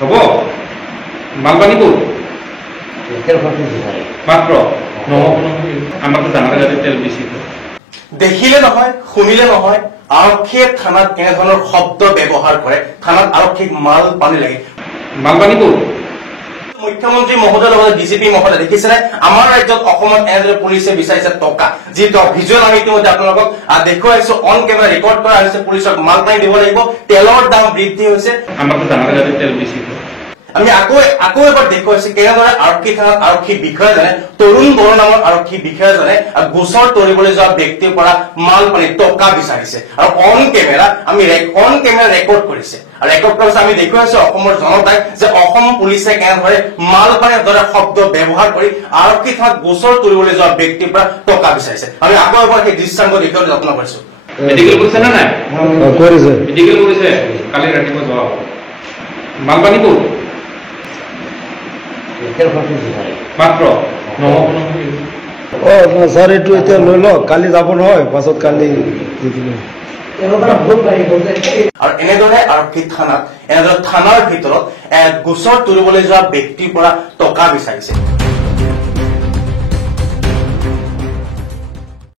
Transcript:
হ'ব মালপানীপুৰ মাত্ৰ আমাকে জানা যাতে তেল বেশি দেখিলে নহয় শুনিলে নহয় আৰক্ষীয়ে থানাত কেনেধৰণৰ শব্দ ব্যৱহাৰ কৰে থানাত আৰক্ষীক মাল পানী লাগে মালপানীপুৰ মুখ্যমন্ত্ৰী মহোদয়ৰ লগত ডিজিপি মহোদয় দেখিছে আমাৰ ৰাজ্যত অসমত এনেদৰে পুলিচে বিচাৰিছে টকা যি ভিজুৱেল আমি ইতিমধ্যে আপোনালোকক দেখুৱাইছো অন কেমেৰা ৰেকৰ্ড কৰা হৈছে পুলিচক মাল পানী দিব লাগিব তেলৰ দাম বৃদ্ধি হৈছে আমাকে জানা যাতে তেল বেশি আমি আকৌ এবাৰ দেখুৱাইছো কেনেদৰে আৰক্ষী থানাত আৰক্ষী বিষয়াজনে তৰুণ বড়ো নামৰ আৰক্ষী বিষয়াজনে গোচৰ তৰিবলৈ যোৱা ব্যক্তিৰ পৰা মাল পানী টকা বিচাৰিছে আৰু অন কেমেৰা ৰেকৰ্ড কৰিছে আৰু ৰেকৰ্ড কৰিছে আমি দেখুৱাইছো অসমৰ জনতাক যে অসম পুলিচে কেনেদৰে মাল পানীৰ দৰে শব্দ ব্যৱহাৰ কৰি আৰক্ষী থানাত গোচৰ তৰিবলৈ যোৱা ব্যক্তিৰ পৰা টকা বিচাৰিছে আমি আকৌ এবাৰ সেই দৃশ্যাংগ দেখুৱাবলৈ যত্ন কৰিছো মেডিকেল কৰিছে না নাই কৰিছে মেডিকেল কৰিছে কালি ৰাতিপুৱা যোৱা মালপানীপুৰ মাত্ৰ স্যাৰ একটু এতিয়া লৈ লওক কালি যাব নহয় পাছত কালি আৰু এনেদৰে আৰক্ষী থানাত এনেদৰে থানাৰ ভিতৰত গোচৰ তৰিবলৈ যোৱা ব্যক্তিৰ পৰা টকা বিচাৰিছে